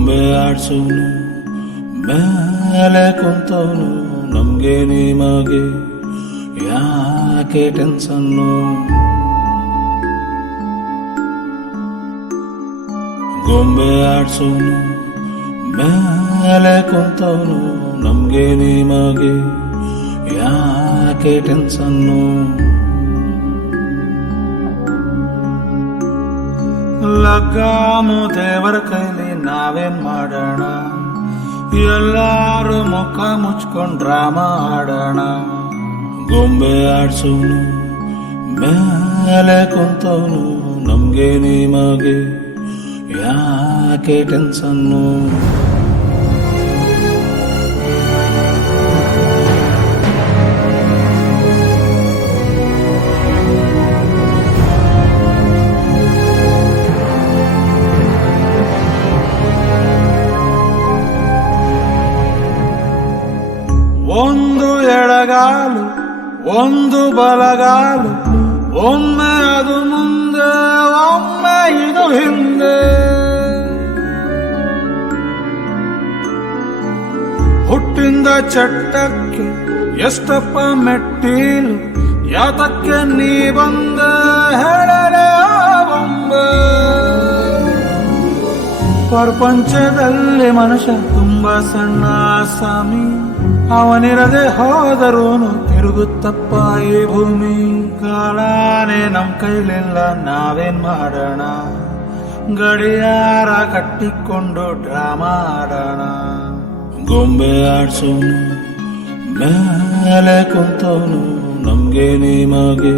ಗೊಂಬೆ ಆಡ್ಸೋನು ಮೇಲೆ ಕುಂತವನು, ನಮ್ಗೆ ನಿಮಗೆ ಯಾಕೆ ಟೆನ್ಷನ್ನು. ಗೊಂಬೆ ಆಡ್ಸೋನು ಮೇಲೆ ಕುಂತವನು, ನಮ್ಗೆ ನಿಮಗೆ ಯಾಕೆ ಟೆನ್ಷನ್ನು. ಲಗ್ಗಾಮು ದೇವರ ಕೈಲಿ ನಾವೇನ್ ಮಾಡೋಣ, ಎಲ್ಲಾರು ಮುಖ ಮುಚ್ಕೊಂಡ್ ಡ್ರಾಮಾ ಆಡೋಣ. ಗೊಂಬೆ ಆಡ್ಸೋನು ಮೇಲೆ ಕುಂತವನು, ನಮ್ಗೆ ನಿಮಗೆ ಯಾಕೆ ಟೆನ್ಷನ್ನು. ಒಂದು ಎಡಗಾಲು ಒಂದು ಬಲಗಾಲು, ಒಮ್ಮೆ ಅದು ಮುಂದೆ ಒಮ್ಮೆ ಇದು ಹಿಂದೆ. ಹುಟ್ಟಿಂದ ಚಟ್ಟಕ್ಕೆ ಎಷ್ಟಪ್ಪ ಮೆಟ್ಟೀಲು, ಯಾತಕ್ಕೆ ನೀ ಬಂದ ಹೇಳರೆ ಬೊಂಬೆ. ಪ್ರಪಂಚದಲ್ಲಿ ಮನುಷ್ಯ ತುಂಬಾ ಸಣ್ಣ ಸ್ವಾಮಿ, ಅವನಿರದೆ ಹೋದರೂನು ತಿರುಗುತ್ತಪ್ಪ ಈ ಭೂಮಿ. ಕಾಲಾನೆ ನಮ್ ಕೈಲಿಲ್ಲ, ನಾವೇನ್ ಮಾಡೋಣ, ಗಡಿಯಾರ ಕಟ್ಟಿಕೊಂಡು ಡ್ರಾಮಾ ಆಡೋಣ. ಗೊಂಬೆ ಆಡ್ಸೋನು ಮೇಲೆ ಕುಂತವನು, ನಮ್ಗೆ ನಿಮಗೆ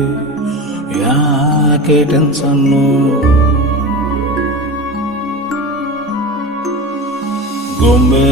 ಯಾಕೆ ಟೆನ್ಷನ್ನು. ಗೊಂಬೆ